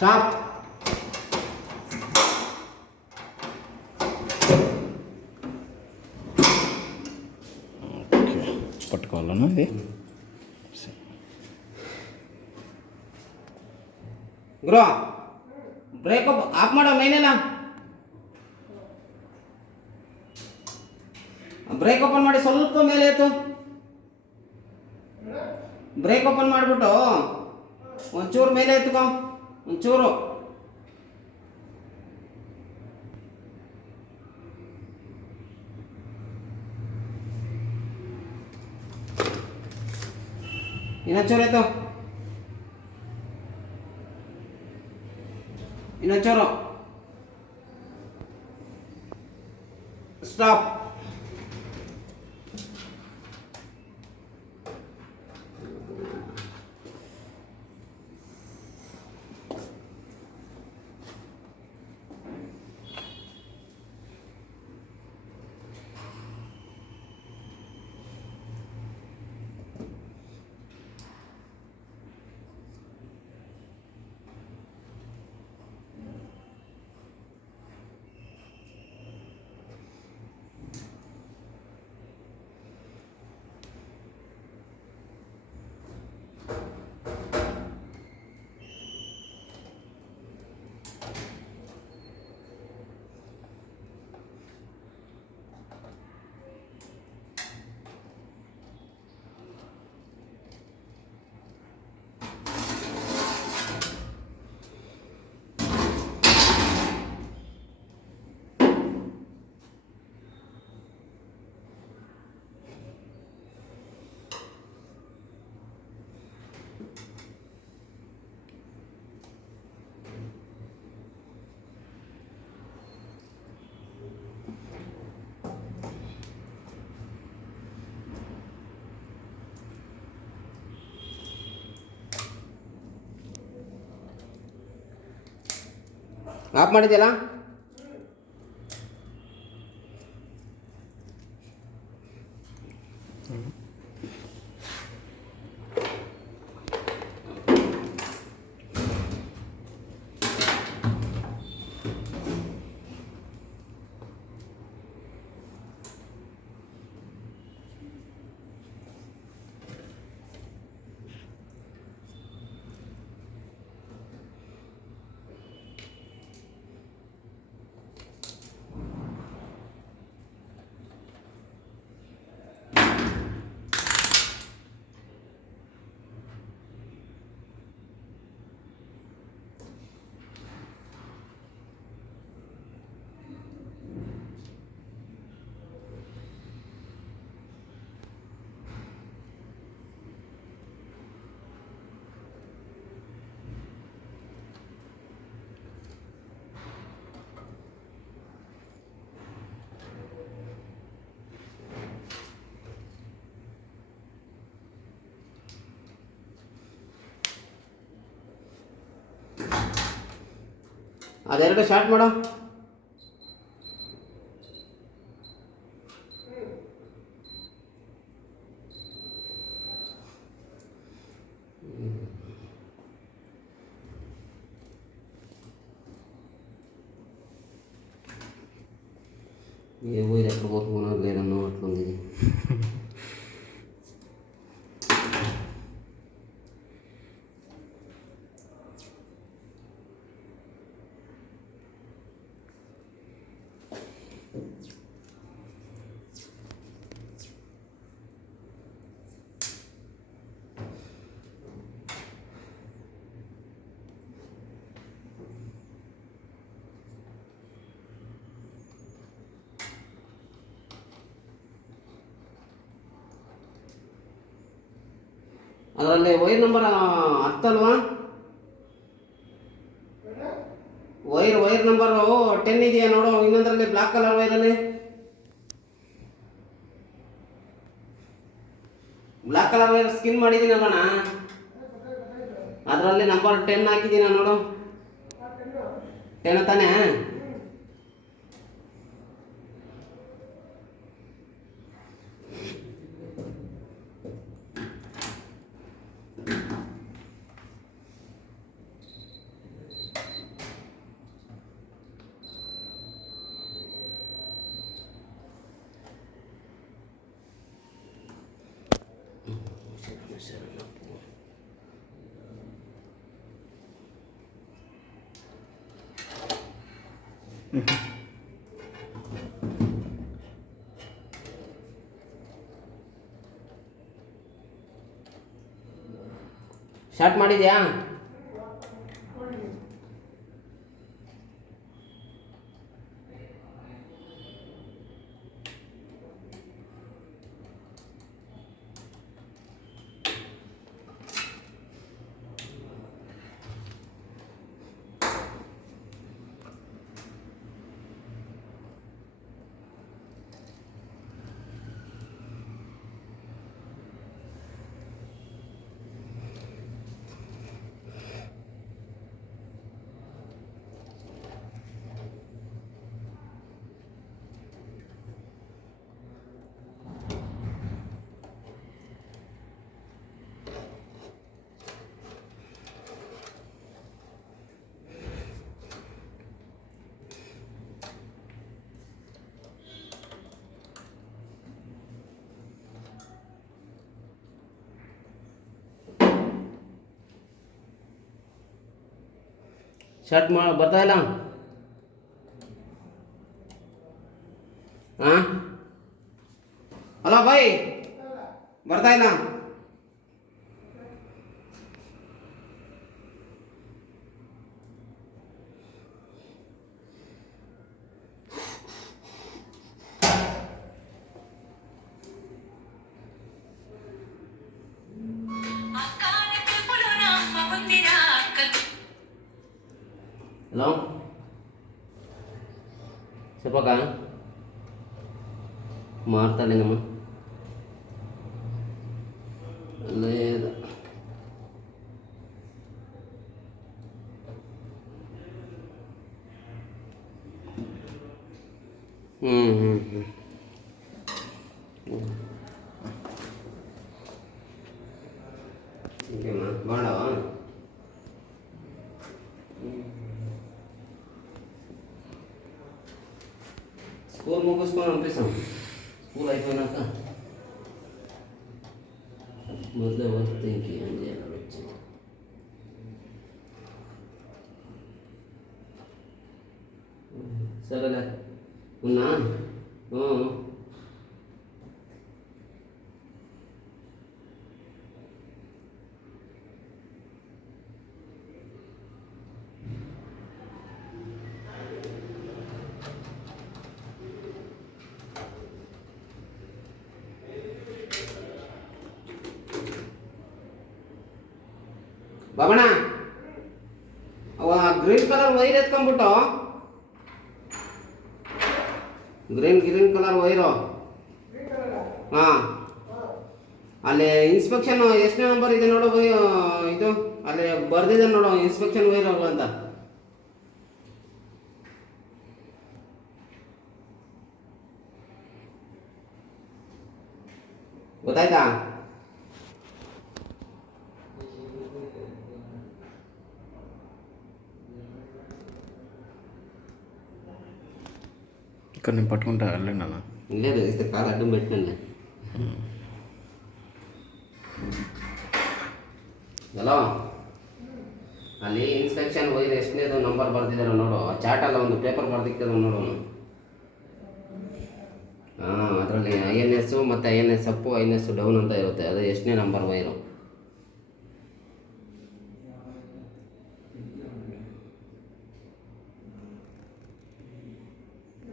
స్టాప్. పట్టుకోవాలన్నా ఇది ಗುರು break of ಮಾಡೋ ಮೇನೆಲ್ಲ ಬ್ರೇಕ್ ಓಪನ್ ಮಾಡಿ ಸ್ವಲ್ಪ ಮೇಲೆ ಎತ್ತು. ಬ್ರೇಕ್ ಓಪನ್ ಮಾಡಿಬಿಟ್ಟು ಒಂಚೂರು ಮೇಲೆ ಎತ್ಕೊ, ಒಂಚೂರು. ಇನ್ನೊಂಚೂರು ಎತ್ತು, ಇನ್ನೊಂಚೂರು. ಸ್ಟಾಪ್. ಆಫ್ ಮಾಡಿದ್ಯಲ್ಲ? ಅದೆರಡು ಸ್ಟಾರ್ಟ್ ಮಾಡೋ. ఏవో ఇది ఎక్కడ పోతున్నా లేదన్నో అట్లుంది. ಅದರಲ್ಲಿ ವೈರ್ ನಂಬರ್ 10 ಅಲ್ವಾ? ವೈರ್ ನಂಬರು 10 ಇದೆಯಾ ನೋಡು. ಇನ್ನೊಂದರಲ್ಲಿ ಬ್ಲಾಕ್ ಕಲರ್ ವೈರಲ್ಲಿ ಬ್ಲಾಕ್ ಕಲರ್ ವೈರ್ ಸ್ಕಿನ್ ಮಾಡಿದ್ದೀನಲ್ಲಣ್ಣ, ಅದರಲ್ಲಿ ನಂಬರ್ 10 ಹಾಕಿದ್ದೀನ ನೋಡು. 10 ತಾನೇ? ಸ್ಟಾರ್ಟ್ ಮಾಡಿದ್ಯಾ? ಶರ್ಟ್ ಬರ್ತಾ ಇಲ್ಲ. ಹಾಂ ಹಲೋ ಬಾಯ್, ಬರ್ತಾ ಇಲ್ಲ. ಹಲೋ చెప్పక మాట్లాడలేదమ్మా లేదు. ఇంకేమ్మా బాగున్నావా? స్కూల్ ముగించుకొని పంపిస్తాం. స్కూల్ అయిపోయినాక మొదలు వస్తే ఇంకేం చేయాలి వచ్చి. సరేలే ఉన్నా. ಬಾಬಣ್ಣ ಅವ ಗ್ರೀನ್ ಕಲರ್ ವೈರ್ ಎತ್ಕೊಂಡ್ಬಿಟ್ಟು, ಗ್ರೀನ್ ಕಲರ್ ವೈರು. ಹಾಂ, ಅಲ್ಲಿ ಇನ್ಸ್ಪೆಕ್ಷನ್ ಎಷ್ಟನೇ ನಂಬರ್ ಇದೆ ನೋಡು, ಇದು ಅಲ್ಲಿ ಬರ್ದಿದೆ ನೋಡು, ಇನ್ಸ್ಪೆಕ್ಷನ್ ವೈರ್ ಅಂತ. ಗೊತ್ತಾಯ್ತಾ? ఇక్కడ నేను పట్టుకుంటా వెళ్ళండి అన్న. లేదు ఇస్తే కాలు అడ్డం పెట్టినండి. ಹಲೋ, ಅಲ್ಲಿ ಇನ್ಸ್ಪೆಕ್ಷನ್ ವೈರ್ ಎಷ್ಟನೇದು ನಂಬರ್ ಬರ್ದಿದ್ದಾರೆ ನೋಡು, ಚಾಟಲ್ಲ ಒಂದು ಪೇಪರ್ ಬರ್ದಿಕ್ಕಿದ್ರು ನೋಡು. ಹಾಂ, ಅದರಲ್ಲಿ INS ಮತ್ತು INS ಅಪ್ಪು INS ಡೌನ್ ಅಂತ ಇರುತ್ತೆ, ಅದು ಎಷ್ಟನೇ ನಂಬರ್ ವೈರು.